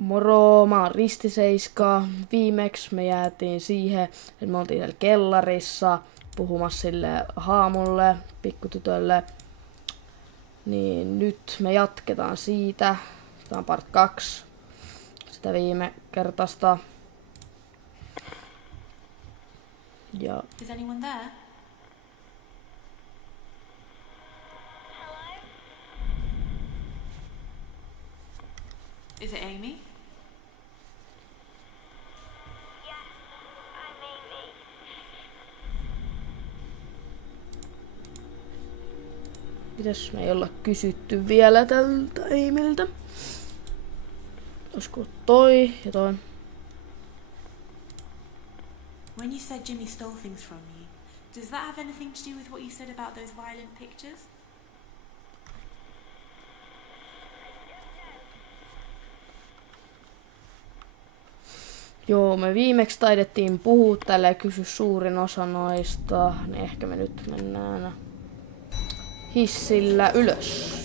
Moro, mä oon Ristiseiska. Viimeksi me jäätiin siihen, että me oltiin siellä kellarissa puhumassa sille haamulle, pikkutytölle. Niin nyt me jatketaan siitä. Tää on part 2. Sitä viime kertaista. Ja Is anyone there? Is it Amy? pitäis me ei olla kysytty vielä tältä Amyltä. Olisiko toi ja toi? When you said Jimmy stole things from you, does that have anything to do with what you said about those violent pictures? Joo, me viimeksi taidettiin puhua tälle ja kysyä suurin osa noista, niin ehkä me nyt mennään hissillä ylös.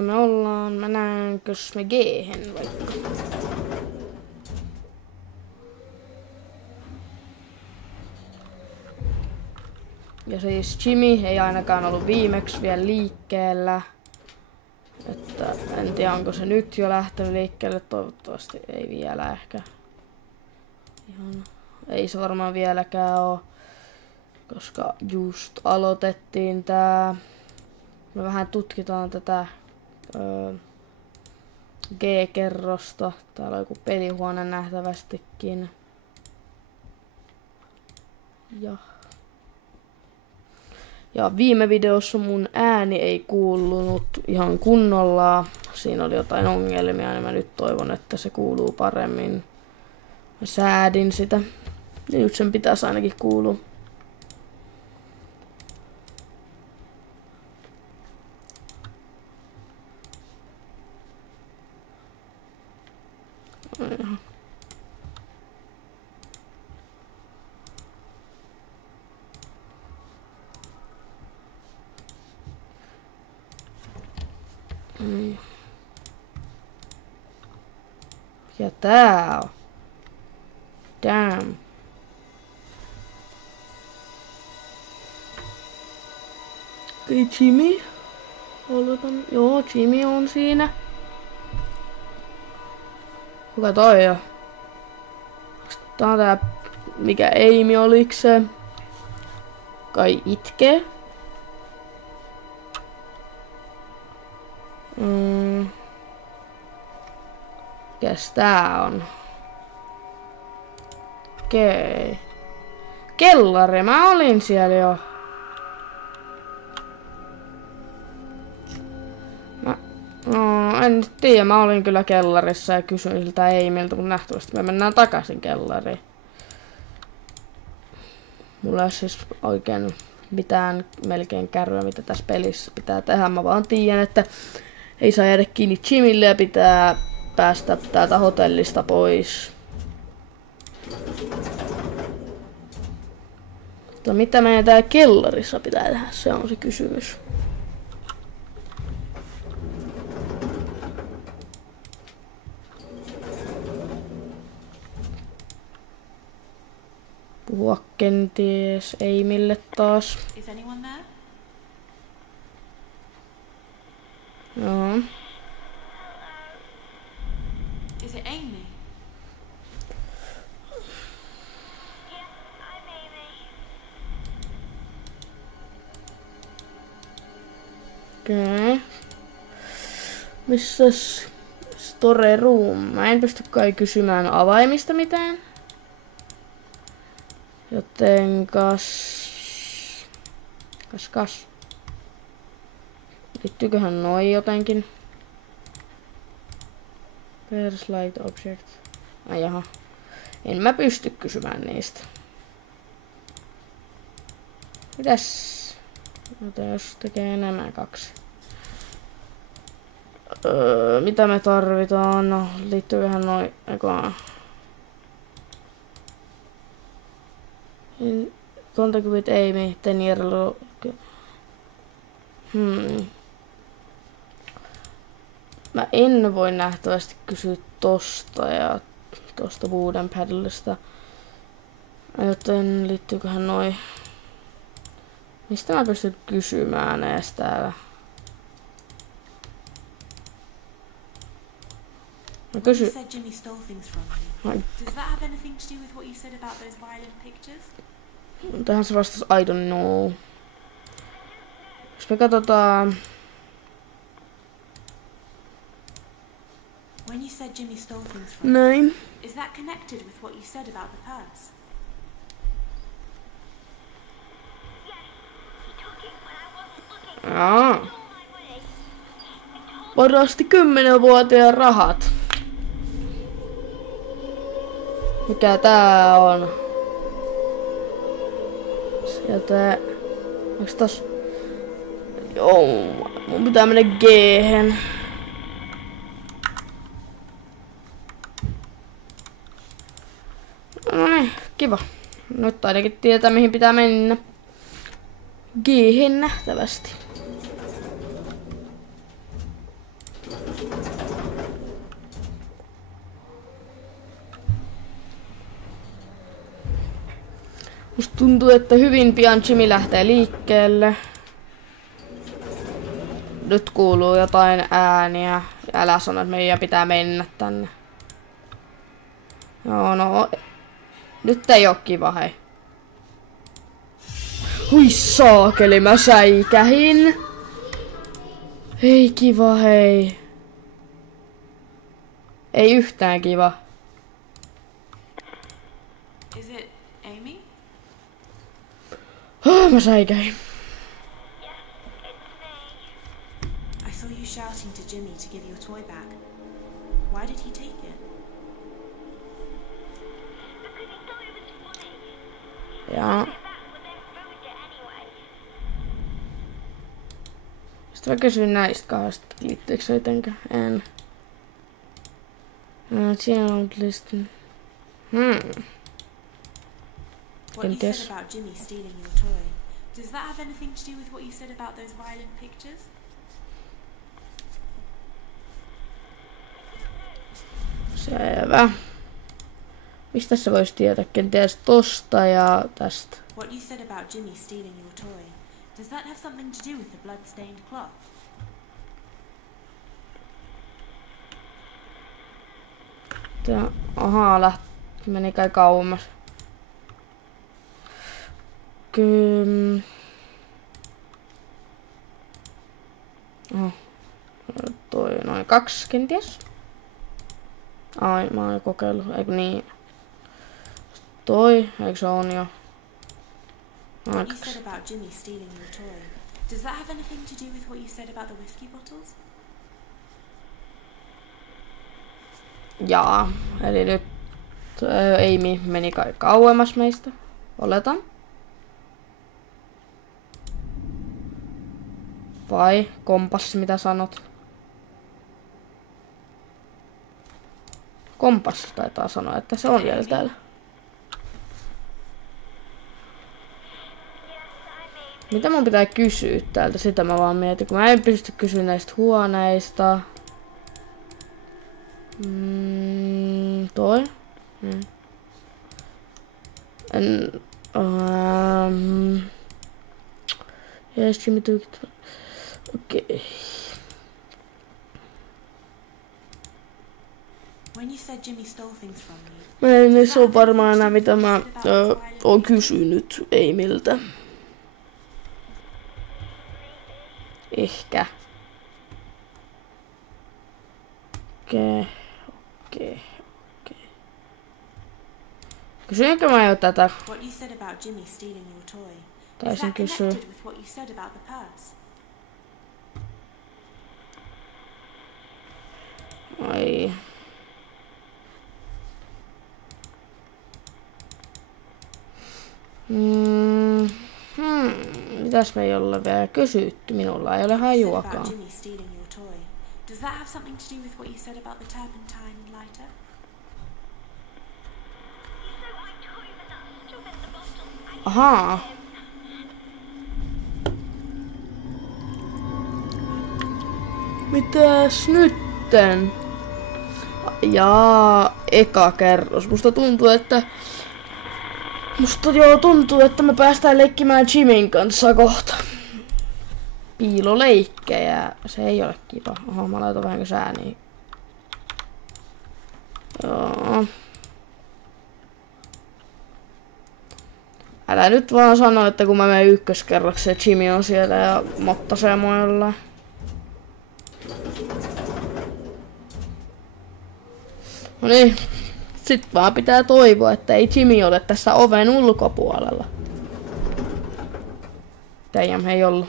Me ollaan, mennäänkös me G-hen vaikka? Ja siis Jimmy ei ainakaan ollut viimeksi vielä liikkeellä. Että en tiedä onko se nyt jo lähtenyt liikkeelle, toivottavasti ei vielä ehkä. Ihan, ei se varmaan vieläkään oo, koska just aloitettiin tää. Me vähän tutkitaan tätä G-kerrosta. Täällä on joku pelihuone nähtävästikin. Ja viime videossa mun ääni ei kuulunut ihan kunnolla. Siinä oli jotain ongelmia, niin mä nyt toivon, että se kuuluu paremmin. Mä säädin sitä. Ja nyt sen pitäisi ainakin kuulua. Ja tää on. Damn. Okei, Jimmy. Oletan. Joo, Jimmy on siinä. Kuka toi on? Tää on tää, mikä Amy oliks se? Kai itkee. Mikäs tää on? Okei. Kellari, mä olin siellä jo. En tiedä, mä olin kyllä kellarissa ja kysyin siltä Amyltä, kun nähtävästi me mennään takaisin kellariin. Mulla ei siis oikein mitään melkein kärryä, mitä tässä pelissä pitää tehdä. Mä vaan tiedän, että ei saa jäädä kiinni Jimmille ja pitää päästä täältä hotellista pois. Mutta mitä meidän täällä kellarissa pitää tehdä, se on se kysymys. Puhua kenties Amylle taas. Is anyone there? Joo. Is it Amy? Okei. Missäs store room? Mä en pysty kai kysymään avaimista mitään. Joten kas. Liittyyköhän noi jotenkin? There's light object. Ai jaha. En mä pysty kysymään niistä. Mitäs? Mitä jos tekee nämä kaksi? Mitä me tarvitaan? No, liittyyköhän noi... Contact with Amy, 10 year old. Mä en voi nähtävästi kysyä tosta ja tosta Wooden Paddlesta. Joten liittyyköhän noi... Mistä mä pystyn kysymään ees täällä? Mä When you kysyn... said Jimmy stole things from you, does that have anything to do with what you said about those violent pictures? Tähän se vastasi I don't know. Jos me katsotaan... When you said Jimmy stole things from you, Näin. is that connected with what you said about the purse? Jaa. Varasti 10-vuotiaan rahat. Mikä tää on? Sieltä... Onks tos... Joo, mun pitää mennä G-hen. No niin, kiva. Nyt ainakin tietää mihin pitää mennä. G-hen nähtävästi. Musta tuntuu, että hyvin pian Jimmy lähtee liikkeelle. Nyt kuuluu jotain ääniä. Älä sano, että meidän pitää mennä tänne. Joo, no... Nyt ei oo kiva, hei. Hui saakeli, mä säikähin. Ei kiva, hei. Ei yhtään kiva. Is it Amy? Mä säikähin. I saw you shouting to Jimmy to give your toy back. Why did he take it? Ja. Sitten mä kysyin näistä kahdesta, liittyykö se jotenkin? En. Siellä on listin. What you Kenties. said about Jimmy stealing your toy, does that have anything to do with what you said about those violent pictures? Selvä. Mistä se voisi tietää? Kenties tosta ja tästä. What you said about Jimmy stealing your toy, does that have something to do with the blood-stained cloth? Ahaa, meni kai kauemmas. Toi noin 2 kenties. Ai, mä oon kokeillut, eikö niin? Toi, eikö se on jo? What you said about Jimmy stealing your toy, does that have anything to do with what you said about the whiskey bottles? Jaa, eli nyt Amy meni kai kauemmas meistä. Oletan. Vai kompassi, mitä sanot? Kompassi taitaa sanoa, että se on vielä täällä. Mitä mun pitää kysyä täältä? Sitä mä vaan mietin, kun mä en pysty kysyä näistä huoneista. Toi. Yes, Jimmy took it. Okei. When you said Jimmy stole things from you, Mä en edes oo varmaan enää mitä mä oon kysynyt Amyltä. Ehkä. Okei. Kysyinkö mä jo tätä? what you said about Jimmy stealing your toy, is Taisin that kysyä. connected with what you said about the purse? Ai. Mitäs me ei olla vielä kysytty? Minulla ei ole What you said hajuakaan. about Jimmy stealing your toy, does that have something to do with what you said about the turpentine and lighter? Ahaa. Mitäs nyt? nytten? Jaa, eka kerros. Musta tuntuu, että me päästään leikkimään Jimin kanssa kohta. Piiloleikkejä. Se ei ole kiva. Oho, mä laitan vähän sääniä. Joo. Älä nyt vaan sano, että kun mä menen ykköskerrokseen, Jimmy on siellä ja mottasee mojolla. No niin. Sit vaan pitää toivoa, että ei Jimmy ole tässä oven ulkopuolella. Damn, ei ollut.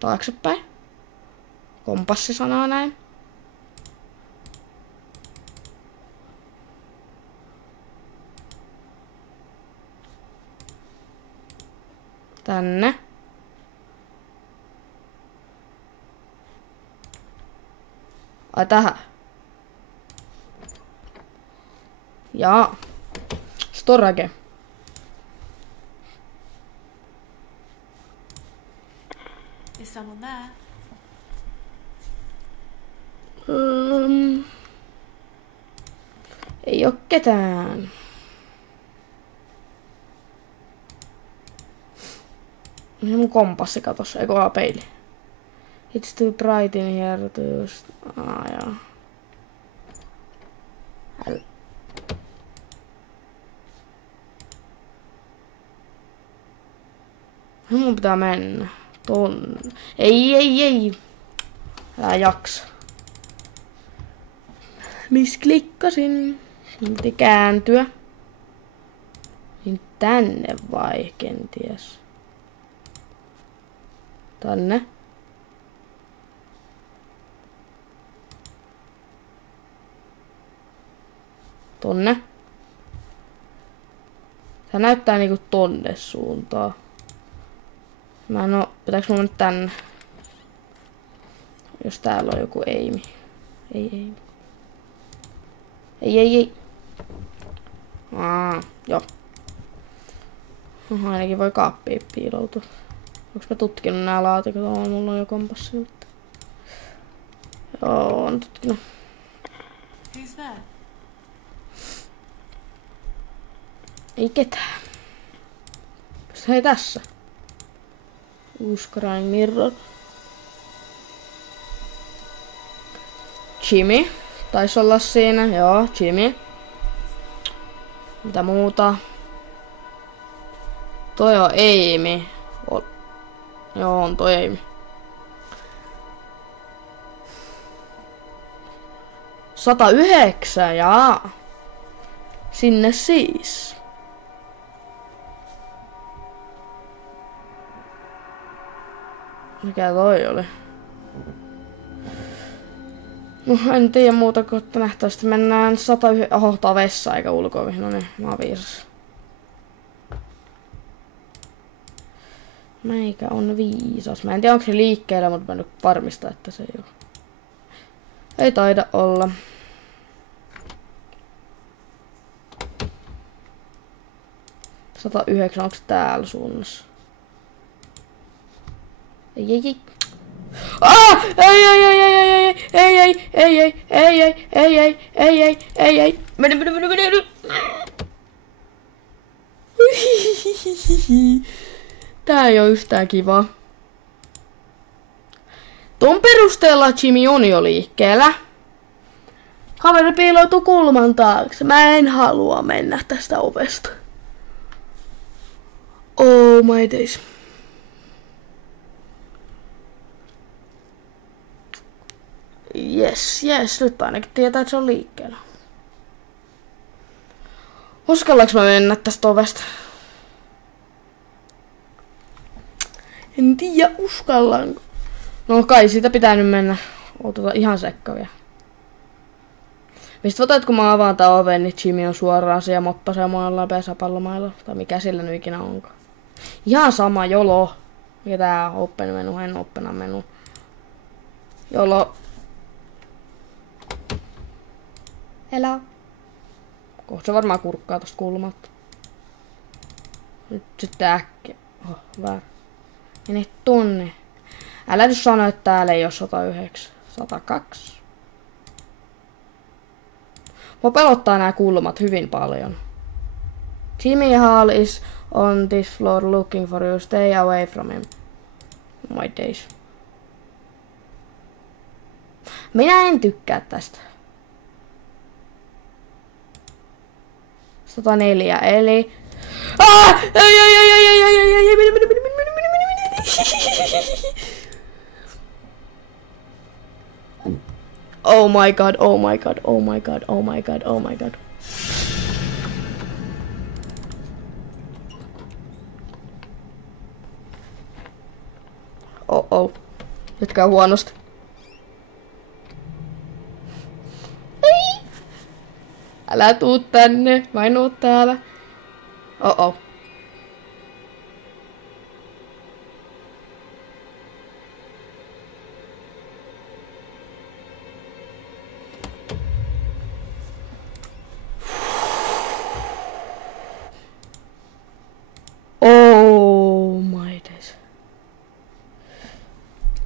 Taaksepäin. Kompassi sanoo näin. Tänne. Ai tähän. Jaa. Storage. Is someone there? Ei oo ketään. Se mun kompassi katossa, eikö vaan peili? It's too bright in here to use... Jaa. Mun pitää mennä. Ei. Älä jaksa. Miss klikkasin? Piti kääntyä. Niin tänne vai kenties? Tänne. Tonne. Tää näyttää niinku tonne suuntaan. Mä en oo... Pitääks mun mennä tänne? Jos täällä on joku Amy. Ei. Ei. Joo. Oho, ainakin voi kaappiin piiloutua. Onks mä tutkinut nää laatikot? Mulla on jo kompassi nyt. Joo, on tutkinut. Who's there? Ei ketään. Hei tässä. Uusi Crying Mirror. Jimmy. Taisi olla siinä. Joo, Jimmy. Mitä muuta? Toi on Amy. Joo, on toi Amy. $109, jaa. Sinne siis. Mikä toi oli? No, en tiedä muuta kuin, että nähtävästi mennään 109... Oho, tää on vessa eikä ulko-ovi. No niin, mä oon viisas. Meikä on viisas. Mä en tiedä onko se liikkeellä, mutta mä nyt varmistan, että se ei oo. Ei taida olla. $109, onko se täällä suunnassa? Ei. Ei. Mene. Tää ei oo yhtään kivaa. Ton perusteella Jimmy on jo liikkeellä. Kaveri piiloutuu kulman taakse. Mä en halua mennä tästä ovesta. Oh my days. Yes, nyt ainakin tietää, että se on liikkeellä. Uskallanko mä mennä tästä ovesta? En tiedä, uskallanko. No kai siitä pitää nyt mennä. Otetaan ihan sekkavia. Mistä otat, kun mä avaan tää oven, niin Jimmy on suoraan siellä mottasemailla pesäpallomailla. Tai mikä sillä nyt ikinä onkaan. Ihan sama, jolo. Mikä tää open menu, en opena menu. Jolo. Hello. Kohta se varmaan kurkkaa tosta kulmalta. Nyt sitten äkkiä. Oh, väärä. Mene tonne. Älä nyt sano, että täällä ei oo 109. 102. Mua pelottaa nää kulmat hyvin paljon. Jimmy Hall is on this floor looking for you. Stay away from him. My days. Minä en tykkää tästä. 104, eli... Oh my god, oh my god, oh my god, oh my god, oh my god. Oh oh. Nyt käy huonosti. Ei! Älä tuu tänne, mä en oo täällä. Oh oh. Oh my days.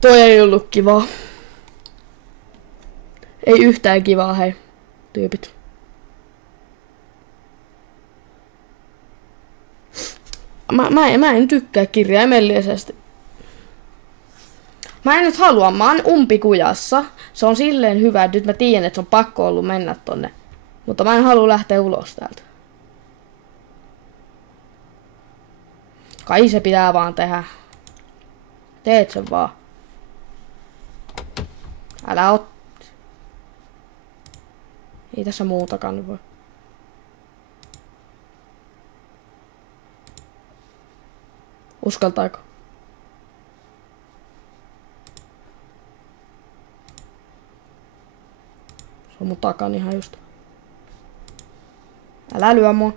Toi ei ollut kivaa. Ei yhtään kivaa, hei, tyypit. Mä en tykkää kirjaimellisesti. Mä en nyt halua, mä oon umpikujassa. Se on silleen hyvä, että nyt mä tiedän, että se on pakko ollut mennä tonne. Mutta mä en halua lähteä ulos täältä. Kai se pitää vaan tehdä. Teet sen vaan. Älä ot... Ei tässä muutakaan voi. Uskaltaako? Se on mun takan ihan just. Älä lyö mua.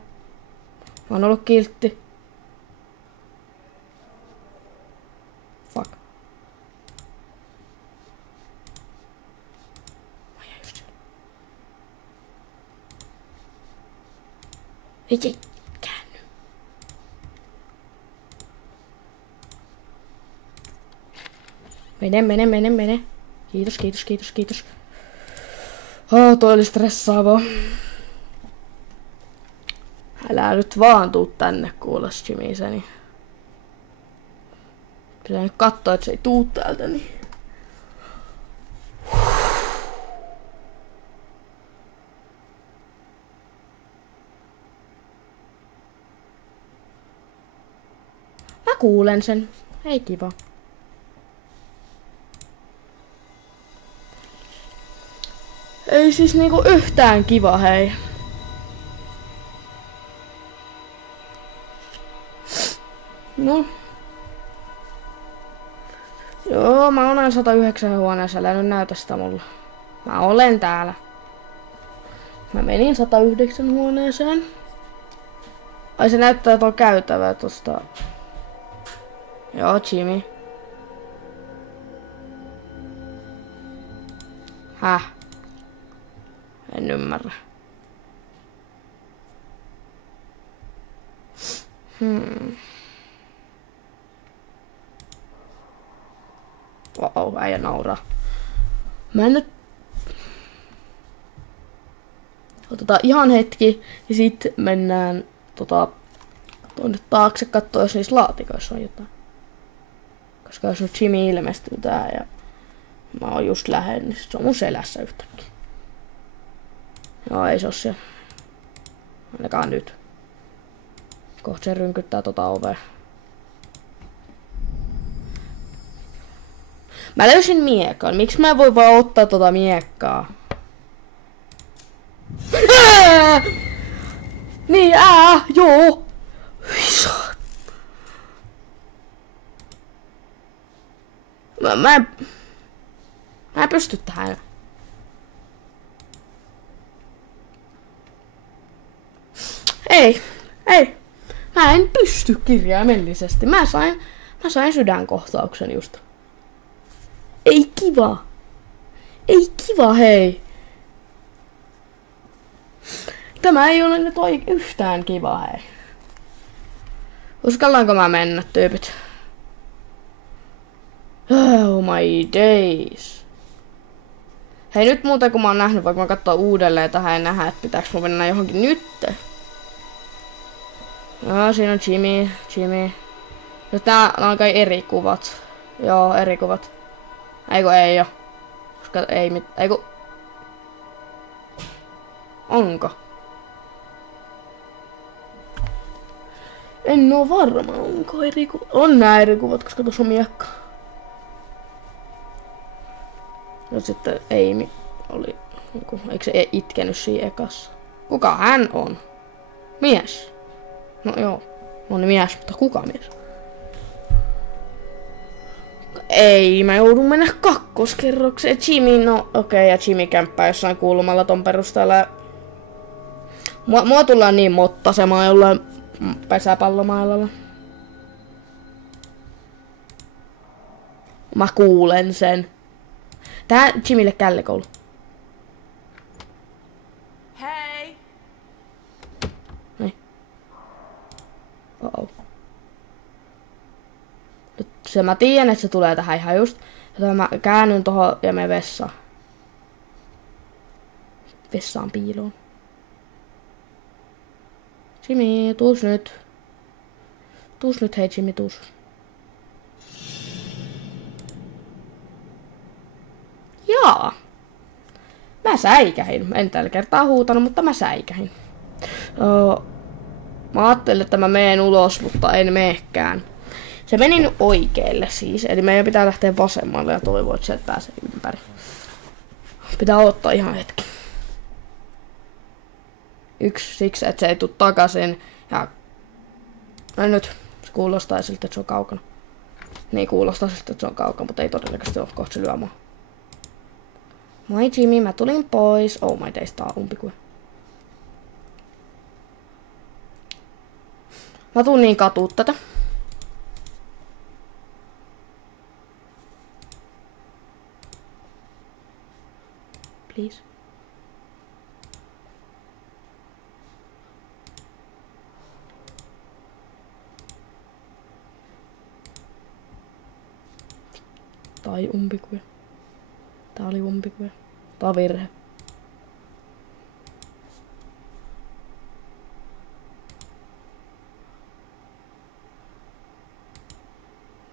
Mä oon ollut kiltti. Fuck. Mä jäin just. Ei. Käänny. Mene. Kiitos. Oh, toi oli stressaavaa. Älä nyt vaan tuu tänne, kuules Jimiseni. Pitää nyt katsoa, että se ei tuu täältä, niin... Mä kuulen sen. Ei kiva. Ei siis niinku yhtään kiva, hei. No. Joo, mä olen 109 huoneessa, älä nyt näytä sitä mulle. Mä olen täällä. Mä menin 109 huoneeseen. Ai se näyttää tuon käytävää tosta. Joo, Jimmy. Häh? En ymmärrä. Oh, äijä nauraa. Mä en nyt... Otetaan ihan hetki ja sit mennään tuonne taakse kattoo, jos niissä laatikoissa on jotain. Koska jos nyt Jimmy ilmestyy tää ja mä oon just lähellä, niin se on mun selässä yhtäkkiä. Joo, ei se oo siellä. Ainakaan nyt. Kohta se rynkyttää ovea. Mä löysin miekan. Miksi mä en voi vaan ottaa miekkaa? Niin, joo. Mä en pysty tähän. Ei. Mä en pysty kirjaimellisesti. Mä sain sydänkohtauksen just. Ei kiva, hei. Tämä ei ole nyt yhtään kiva, hei. Uskallaanko mä mennä, tyypit? Oh my days. Hei, nyt muuten kun mä oon nähnyt, vaikka mä katsoa uudelleen tähän ja nähdä, että pitääks mä mennä johonkin nytte. Joo, siinä on Jimmy. Nyt nää on kai eri kuvat. Joo, eri kuvat. Ei oo. Koska eiku. Onko? En oo varma, onko eri kuvat. On nää eri kuvat, koska tuossa on miekka. Nyt sitten Amy oli, eikö se itkenyt siinä ekassa? Kuka hän on? Mies. No joo, on mies, mutta kuka mies? Ei, mä joudun mennä kakkoskerrokseen. Jimmy, no okei, ja Jimmy kämppää jossain kulmalla ton perusteella. Mua tullaan niin mottasemaan jollain pesäpallomailalla. Mä kuulen sen. Tää Jimmylle källikoulu. Hei! Niin. Oh. Nyt se mä tiedän, että se tulee tähän ihan just. Joten mä käännyn tohon ja menen vessaan. Vessaan piiloon. Jimmy, tuus nyt. Tuus nyt, hei Jimmy, tuus. Jaa. Mä säikähin. En tällä kertaa huutanut, mutta mä säikähin. Mä ajattelin, että mä menen ulos, mutta en meekään. Se meni nyt oikealle siis. Eli meidän pitää lähteä vasemmalle ja toivoa, että sieltä pääsee ympäri. Pitää odottaa ihan hetki. Yksi siksi, että se ei tule takaisin. Ja no nyt. Se kuulostaa siltä, että se on kaukana. Niin kuulostaa siltä, että se on kaukana, mutta ei todennäköisesti ole kohta se lyömään. Moi Jimmy, mä tulin pois. Oh my days, tää on umpikue. Mä tuun niin katuu tätä. Please. Tai umpikue. Tää oli umpikue. Tää on virhe.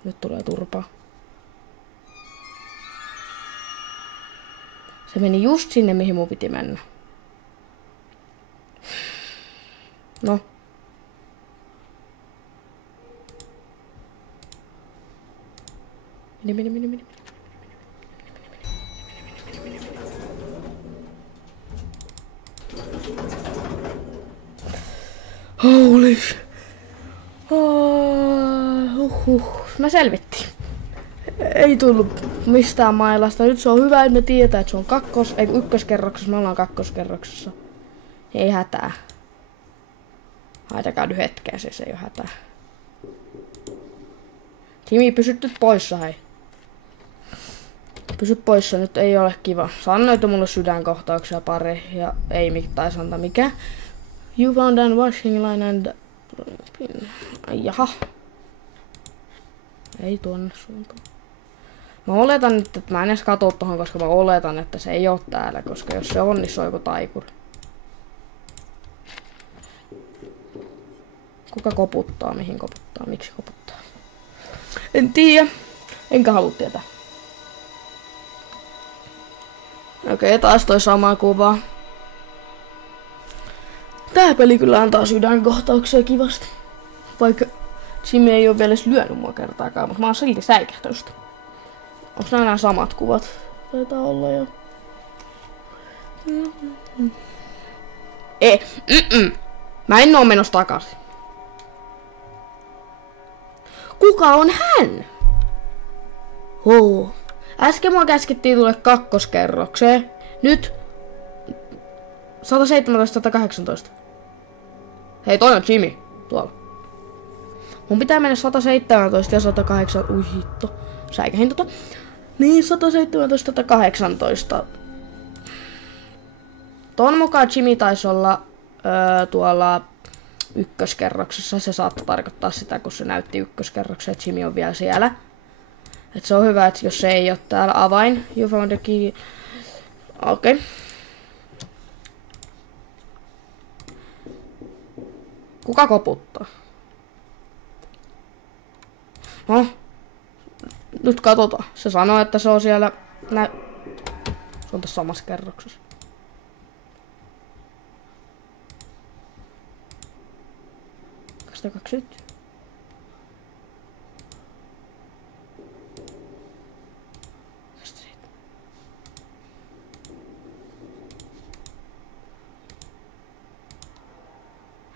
Nyt tulee turpaa. Se meni just sinne, mihin mun piti mennä. No. Meni. Holy shit. Mä selvittiin. Ei tullut mistään mailasta. Nyt se on hyvä, että me tietää, että se on ykköskerroksessa. Me ollaan kakkoskerroksessa. Ei hätää. Haitakaa nyt hetkeä, siis ei oo hätää. Jimmy, pysyt nyt poissa, hei. Pysy poissa, nyt ei ole kiva. Sanoitu mulle sydänkohtauksia pari ja ei mitään santa mikä. You found an washing line and... Jaha. Ei tuonne suuntaan. Mä oletan nyt, että mä en edes katso tohon, koska mä oletan, että se ei oo täällä, koska jos se on, niin se on joku taikuri. Kuka koputtaa? Mihin koputtaa? Miksi koputtaa? En tiedä. Enkä halua tietää. Okei, taas toi sama kuva. Tää peli kyllä antaa sydänkohtauksia kivasti. Vaikka Jimmy ei oo vielä edes lyönyt mua kertaakaan, mutta mä oon silti säikähtöistä. Onks nää samat kuvat? Taitaa olla jo. Mä en oo menossa takaisin. Kuka on hän? Äsken mua käskettiin tulla kakkoskerrokseen. Nyt 117-118. Hei, toi on Jimmy. Tuolla. Mun pitää mennä 117 ja 108. Ui hitto. Säikähin tota. Niin, 117-118. Ton mukaan Jimmy taisi olla tuolla ykköskerroksessa. Se saattaa tarkoittaa sitä, kun se näytti ykköskerroksen, että Jimmy on vielä siellä. Et se on hyvä, että jos se ei ole täällä avain. You found the key. Okei. Okay. Kuka koputtaa? No. Nyt katsotaan. Se sanoo, että se on siellä... Se on tässä samassa kerroksessa.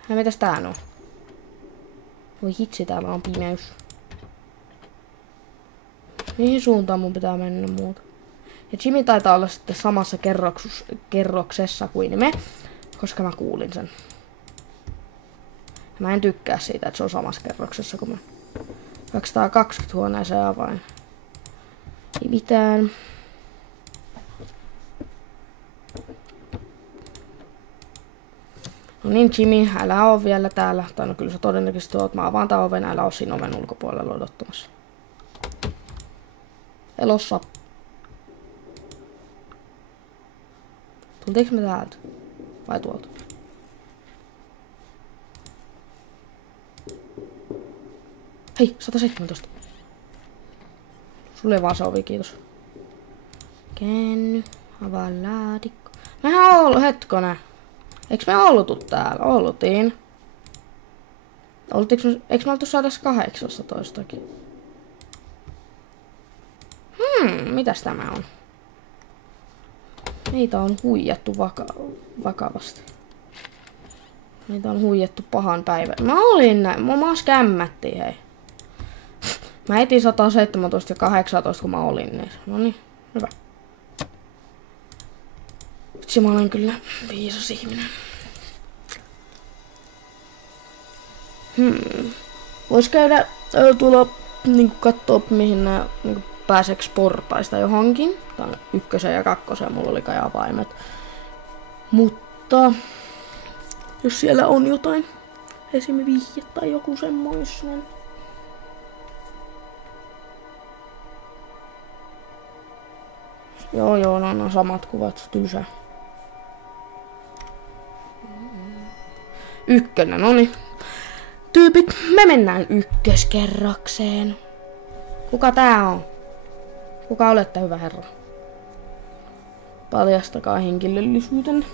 Ja mitäs tää on? Voi hitsi, täällä on pimeys. Mihin suuntaan mun pitää mennä muuta? Ja Jimmy taitaa olla sitten samassa kerroksessa kuin me, koska mä kuulin sen. Ja mä en tykkää siitä, että se on samassa kerroksessa kuin me. 220 huoneeseen avain. Ei mitään. No niin, Jimmy, älä oo vielä täällä. Tai no kyllä sä todennäköisesti oot. Mä avaan tän oven, älä oo siinä oven ulkopuolella odottamassa. Elossa. Tultiinko me täältä? Vai tuolta? Hei, 117. Sulle vaan se ovi, kiitos. Kenny, avaa laatikko. Mehän on ollut, hetkonen. Eiks me oltu täällä? Oltiin. Eiks me oltu 118kin? Mitäs tämä on? Meitä on huijattu vakavasti. Meitä on huijattu pahan päivän. Mä olin näin. Mua skämmättiin, hei. Mä etin 117 ja 18, kun mä olin niissä. Noniin, hyvä. Vitsi, mä olen kyllä viisas ihminen. Vois käydä tuolla niinku kattoo, mihin nää niinku pääseks portaista johonkin. Tää on 1 ja 2, mulla oli kai avaimet. Mutta jos siellä on jotain, esim. Vihje tai joku semmoinen. Joo, no on samat kuvat, tylsä. 1, noni. Tyypit, me mennään ykköskerrokseen. Kuka tää on? Kuka olette, hyvä herra? Paljastakaa henkilöllisyytenne.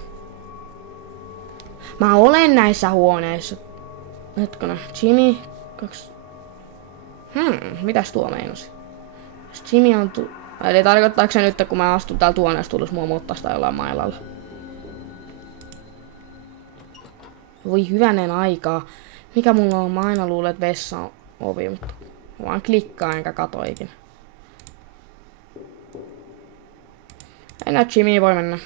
Mä olen näissä huoneissa. Hetkona, Jimmy, 2... mitäs tuo meinasi? Jos Jimmy on eli tarkoittaako se nyt, että kun mä astun täältä huoneesta, tulisi mua mottasta jollain mailalla? Voi hyvänen aikaa. Mikä mulla on? Mä aina luulen, että vessa on ovi, mutta mä vaan klikkaan enkä kato ikinä. Enää Jimmy voi mennä.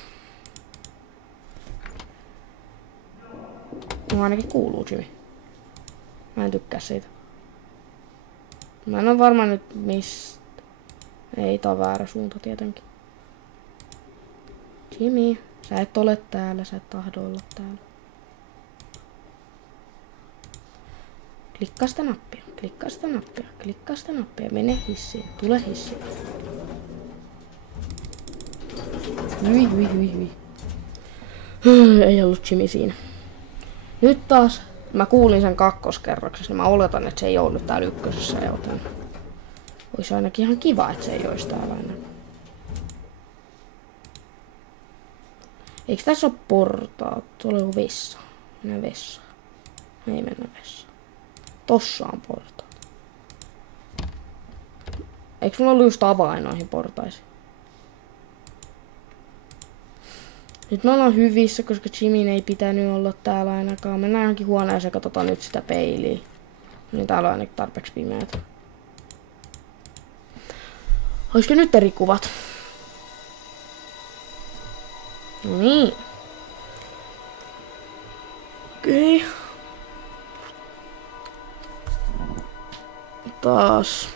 Mulla ainakin kuuluu Jimmy. Mä en tykkää siitä. Mä en oo varma nyt mistä. Ei, tää on väärä suunta tietenkin. Jimmy, sä et ole täällä, sä et tahdo olla täällä. Klikkaa sitä nappia, klikkaa sitä nappia, klikkaa sitä nappia. Mene hissiin, tule hissiin. Hyi. Ei ollut Jimmy siinä. Nyt taas, mä kuulin sen kakkoskerroksessa, niin mä oletan, että se ei ollut täällä 1, joten olisi ainakin ihan kiva, että se ei olisi täällä aina. Eikö tässä ole portaat? Tuolla on vessa. Mennään vessaan. Ei mennä vessaan. Tossa on portaat. Eikö mulla ollut just avain noihin portaisiin? Nyt me ollaan hyvissä, koska Jimin ei pitänyt olla täällä ainakaan. Mennään johonkin huoneeseen ja katsotaan nyt sitä peiliä. Niin täällä on ainakin tarpeeksi pimeätä. Olisiko nyt eri kuvat? No niin. Okei. Okay. Taas.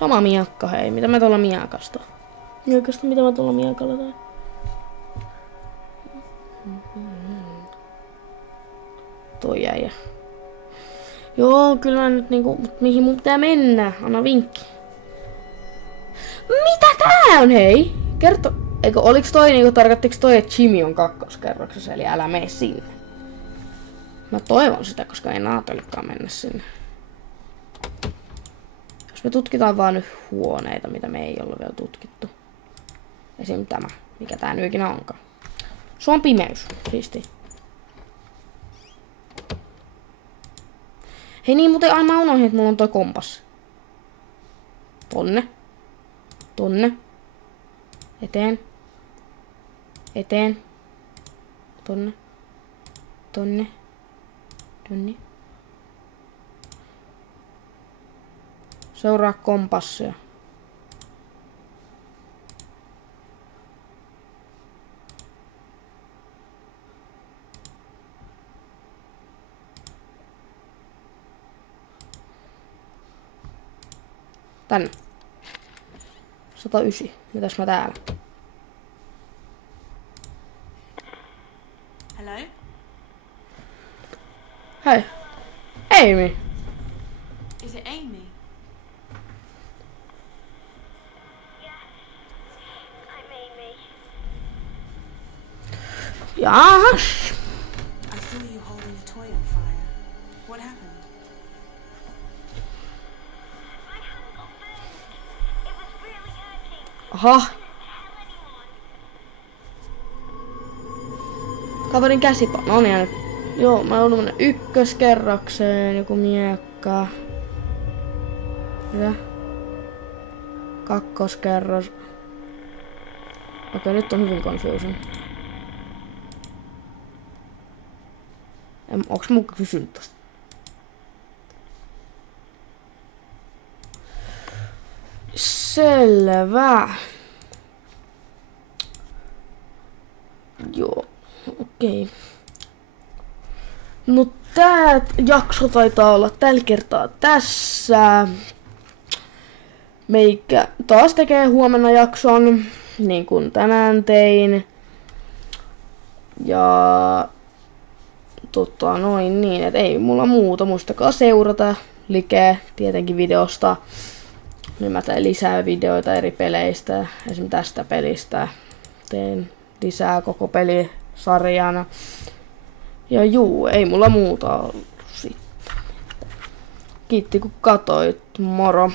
Sama miakka, hei. Mitä mä tuolla miakasta? Miakasta, mitä mä tuolla miakalla teen? Toi äijä. Joo, kyllä mä nyt niinku... Mihin mun pitää mennä? Anna vinkki. Mitä tää on, hei? Kerto... Eikö oliks toi niinku, tarkoittiko toi, että Jimmy on kakkoskerroksessa, eli älä mene sinne? Mä toivon sitä, koska en ajatellakaan mennä sinne. Jos me tutkitaan vaan nyt huoneita, mitä me ei olla vielä tutkittu. Esim. Tämä, mikä tää nyt ikinä onkaan. Se on pimeys, siisti. Hei niin, muuten aina mä unohdin, että mulla on toi kompassi. Tonne. Tonne. Eteen. Eteen. Tonne. Tonne. Tonne. Seuraa kompassia. Tänne. 109. Mitäs mä täällä? Hello? Hei. Amy. Is it Amy? I'm Amy. Jaahas. I saw you holding a toy on fire. What happened? My hand got burned. It was really hurting. Aha. Tell anyone. Kaverin käsipaino on jäänyt. Joo, mä joudun mennä ykköskerrokseen. Joku miekka. Mitä? Kakkoskerros. Okei, nyt on hyvin confusion. Onks mun kysynyt tosta? Selvä. Joo, okei. No tää jakso taitaa olla tällä kertaa tässä. Meikä taas tekee huomenna jakson, niin kuin tänään tein. Ja noin niin, et ei mulla muuta. Muistakaa seurata Like tietenkin videosta. Nyt mä teen lisää videoita eri peleistä, esimerkiksi tästä pelistä. Teen lisää koko pelisarjana. Ja juu, ei mulla muuta ollut sitten. Kiitti kun katoit, moro!